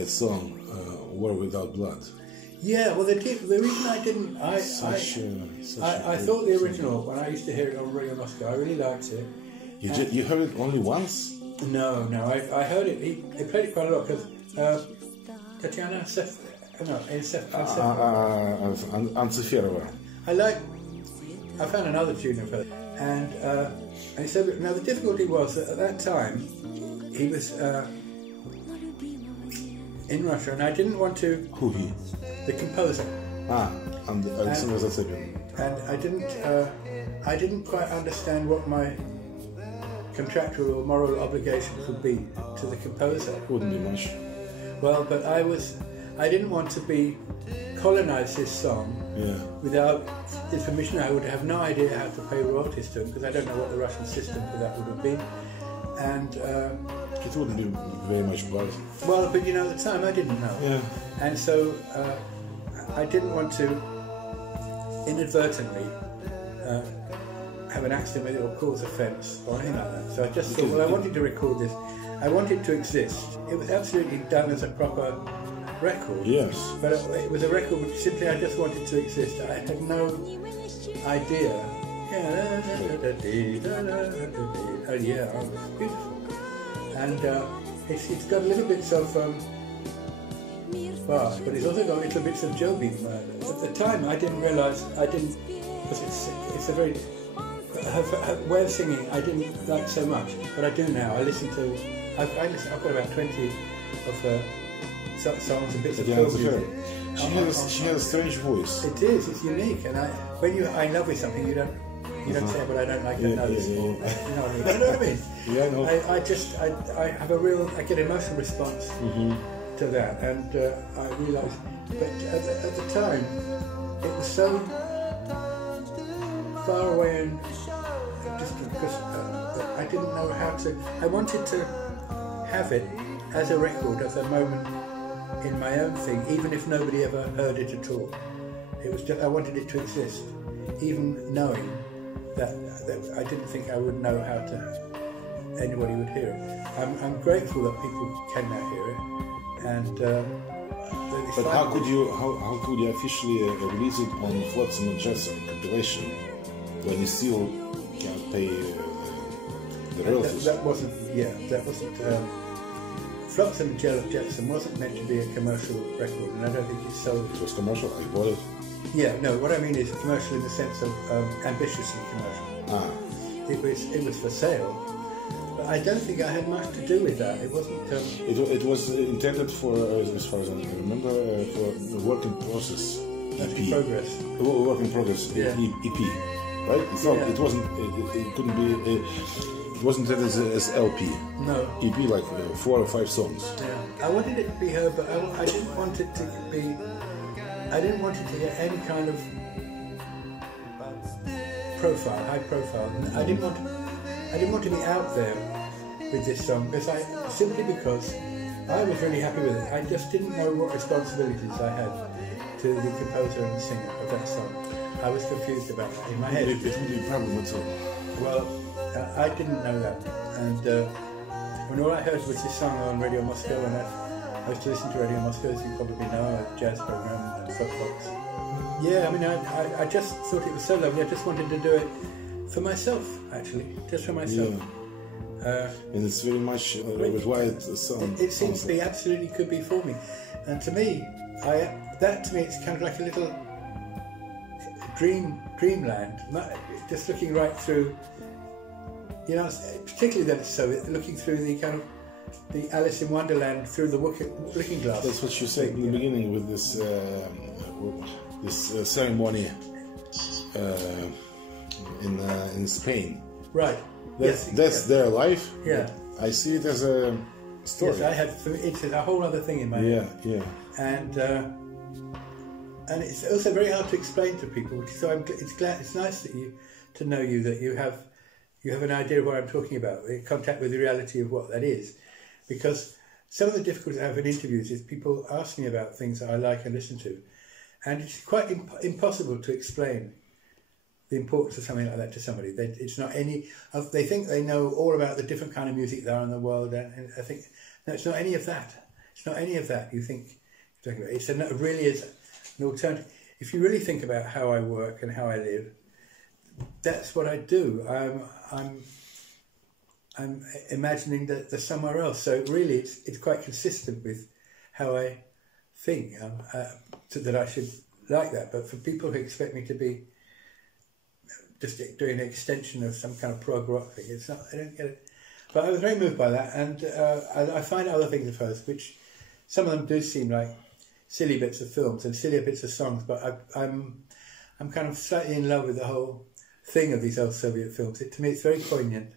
that song, War Without Blood. Yeah, well, the reason I didn't, I thought the original, when I used to hear it on Radio Moscow, I really liked it. You heard it only once? No, I heard it, he played it quite a lot, because Tatiana Antsiferova. I found another tune of her, and he said, now the difficulty was that at that time, he was in Russia, and I didn't want to... Who he? The composer. And Alexander Zatsepin. And I didn't quite understand what my contractual or moral obligations would be to the composer. Wouldn't be much. Well, but I didn't want to colonize his song without his permission. I would have no idea how to pay royalties to him, because I don't know what the Russian system for that would have been. And it wouldn't be very much blood. Well, but you know, at the time I didn't know. Yeah. And so I didn't want to inadvertently have an accident with it or cause offence or anything like that. So I just thought, well, I wanted to record this. I wanted it to exist. It was absolutely done as a proper record. Yes. But it was a record which simply I just wanted to exist. I had no idea. Oh yeah, it was beautiful. And it's got little bits of Bach, but it's also got little bits of Joby. At the time, I didn't realise, because it's a very, her way of singing I didn't like so much, but I do now. I've got about 20 of her songs and bits of film music. She has a strange voice. It is, it's unique, and when you're in love with something, you don't say, but I don't like the notes, or, you know what I mean? You know what I mean? Yeah, I know. I have I get an emotional response to that, and I realised, but at the time, it was so far away and distant, because I didn't know how to, I wanted to have it as a record at the moment in my own thing, even if nobody ever heard it at all. It was just, I wanted it to exist, even knowing that I didn't think I would know how anybody would hear it. I'm grateful that people can now hear it, and but how could you officially release it on Flotsam and Jetsam compilation when you still can't pay the royalties? That wasn't Flotsam and Jetsam wasn't meant to be a commercial record, and I don't think it sold. It was commercial. I bought it. Yeah, no. What I mean is commercial in the sense of ambitiously commercial. It was for sale, but I don't think I had much to do with that. It wasn't. It was intended for, as far as I remember, for the work in process. Work in progress. Work in progress. Yeah. EP, right? It's not. It wasn't. It couldn't be. It wasn't intended as LP. No. EP, like 4 or 5 songs. Yeah. I wanted it to be her, but I didn't want it to be. I didn't want it to get any kind of high profile. I didn't want to be out there with this song, because simply because I was really happy with it. I just didn't know what responsibilities I had to the composer and the singer of that song. I was confused about that in my head. It wouldn't be a problem at all. Well, I didn't know that, and when all I heard was this song on Radio Moscow, and I used to listen to Radio Moscow, as you probably know, a jazz program, Footbox. Yeah, I mean, I just thought it was so lovely. I just wanted to do it for myself, actually, just for myself. Yeah. And it's very much a required song. It seems to be absolutely could be for me, and to me, it's kind of like a little dreamland. Just looking right through, you know, particularly that it's so looking through the kind of the Alice in Wonderland through the looking glass. That's what you said in the beginning with this ceremony in Spain. Right. That's their life. Yeah. I see it as a story. Yes, it's a whole other thing in my head. Yeah. And it's also very hard to explain to people. So it's nice that to know that you have an idea of what I'm talking about, in contact with the reality of what that is. Because some of the difficulties I have in interviews is people ask me about things that I like and listen to, and it's quite impossible to explain the importance of something like that to somebody. It's not any of, they think they know all about the different kind of music there are in the world, and I think no, it's not any of that. It's not any of that you think you're talking about. It really is an alternative. If you really think about how I work and how I live, that's what I do. I'm imagining that there's somewhere else. So really, it's quite consistent with how I think that I should like that. But for people who expect me to be just doing an extension of some kind of prog rock thing, it's not. I don't get it. But I was very moved by that, and I find other things of hers, which some of them do seem like silly bits of films and silly bits of songs. But I'm kind of slightly in love with the whole thing of these old Soviet films. To me, it's very poignant.